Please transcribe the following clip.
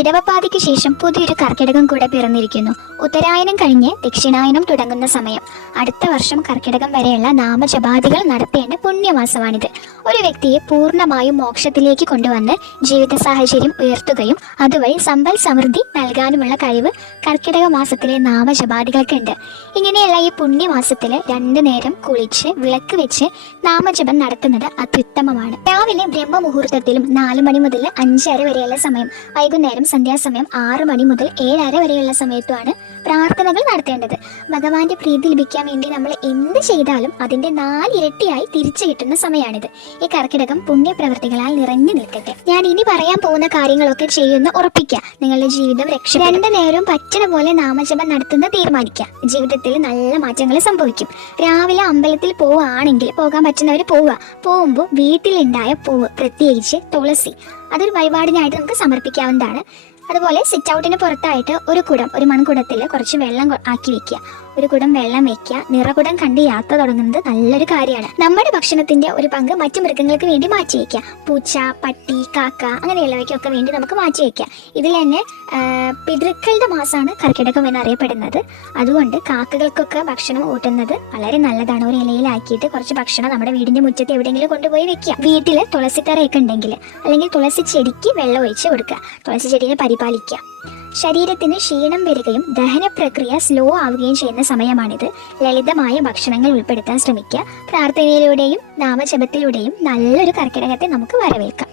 ഇടവപ്പാതിക്ക് ശേഷം പുതിയൊരു കർക്കിടകം കൂടെ പിറന്നിരിക്കുന്നു. ഉത്തരായനം കഴിഞ്ഞ് ദക്ഷിണായനം തുടങ്ങുന്ന സമയം. അടുത്ത വർഷം കർക്കിടകം വരെയുള്ള നാമജപാദികൾ നടത്തേണ്ട പുണ്യമാസമാണിത്. ഒരു വ്യക്തിയെ പൂർണ്ണമായും മോക്ഷത്തിലേക്ക് കൊണ്ടുവന്ന് ജീവിത സാഹചര്യം ഉയർത്തുകയും അതുവഴി സമ്പൽ സമൃദ്ധി നൽകാനുമുള്ള കഴിവ് കർക്കിടക മാസത്തിലെ നാമജപാദികൾക്കുണ്ട്. ഇങ്ങനെയുള്ള ഈ പുണ്യമാസത്തില് 2 നേരം കുളിച്ച് വിളക്ക് വെച്ച് നാമജപം നടത്തുന്നത് അത്യുത്തമമാണ്. രാവിലെ ബ്രഹ്മമുഹൂർത്തത്തിലും 4 മണി മുതൽ 5:30 വരെയുള്ള സമയം, വൈകുന്നേരം സന്ധ്യാസമയം 6 മണി മുതൽ 7:30 വരെയുള്ള സമയത്തുമാണ് പ്രാർത്ഥനകൾ നടത്തേണ്ടത്. ഭഗവാന്റെ പ്രീതി ലഭിക്കാൻ വേണ്ടി നമ്മൾ എന്ത് ചെയ്താലും അതിന്റെ 4 ഇരട്ടിയായി തിരിച്ചു കിട്ടുന്ന സമയമാണിത്. ഈ കർക്കിടകം പുണ്യപ്രവൃത്തികളാൽ നിറഞ്ഞു നിൽക്കട്ടെ. ഞാൻ ഇനി പറയാൻ പോകുന്ന കാര്യങ്ങളൊക്കെ ചെയ്യുന്ന ഉറപ്പിക്കുക. നിങ്ങളുടെ ജീവിതം 2 നേരവും പറ്റുന്ന പോലെ നാമജപം നടത്തുന്ന തീരുമാനിക്കുക. ജീവിതത്തിൽ നല്ല മാറ്റങ്ങൾ സംഭവിക്കും. രാവിലെ അമ്പലത്തിൽ പോവുകയാണെങ്കിൽ പോകാൻ പറ്റുന്നവർ പോകുമ്പോൾ വീട്ടിലുണ്ടായ പൂവ്, പ്രത്യേകിച്ച് തുളസി, അതൊരു വഴിപാടിനായിട്ട് നമുക്ക് സമർപ്പിക്കാവുന്നതാണ്. അതുപോലെ സിറ്റ് ഔട്ടിന് പുറത്തായിട്ട് ഒരു മൺകുടത്തിൽ കുറച്ച് വെള്ളം ആക്കി വെക്കുക. ഒരു കുടം വെള്ളം വെക്കുക. നിറകുടം കണ്ട് യാത്ര തുടങ്ങുന്നത് നല്ലൊരു കാര്യമാണ്. നമ്മുടെ ഭക്ഷണത്തിന്റെ ഒരു പങ്ക് മറ്റു മൃഗങ്ങൾക്ക് വേണ്ടി മാറ്റി വയ്ക്കുക. പൂച്ച, പട്ടി, കാക്ക അങ്ങനെയുള്ളവയ്ക്കൊക്കെ വേണ്ടി നമുക്ക് മാറ്റി വയ്ക്കാം. ഇതിൽ തന്നെ പിതൃക്കളുടെ മാസമാണ് കർക്കിടകം എന്നറിയപ്പെടുന്നത്. അതുകൊണ്ട് കാക്കകൾക്കൊക്കെ ഭക്ഷണം ഊട്ടുന്നത് വളരെ നല്ലതാണ്. ഒരു ഇലയിലാക്കിയിട്ട് കുറച്ച് ഭക്ഷണം നമ്മുടെ വീടിന്റെ മുറ്റത്ത് എവിടെയെങ്കിലും കൊണ്ടുപോയി വെക്കുക. വീട്ടിൽ തുളസിത്തറയൊക്കെ ഉണ്ടെങ്കിൽ അല്ലെങ്കിൽ തുളസി ചെടിക്ക് വെള്ളം ഒഴിച്ച് കൊടുക്കുക. തുളസി ചെടിയെ പരിപാലിക്കുക. ശരീരത്തിന് ക്ഷീണം വരികയും ദഹന പ്രക്രിയ സ്ലോ ആവുകയും ചെയ്യുന്ന സമയമാണിത്. ലളിതമായ ഭക്ഷണങ്ങൾ ഉൾപ്പെടുത്താൻ ശ്രമിക്കുക. പ്രാർത്ഥനയിലൂടെയും നാമജപത്തിലൂടെയും നല്ലൊരു കർക്കിടകത്തെ നമുക്ക് വരവേൽക്കാം.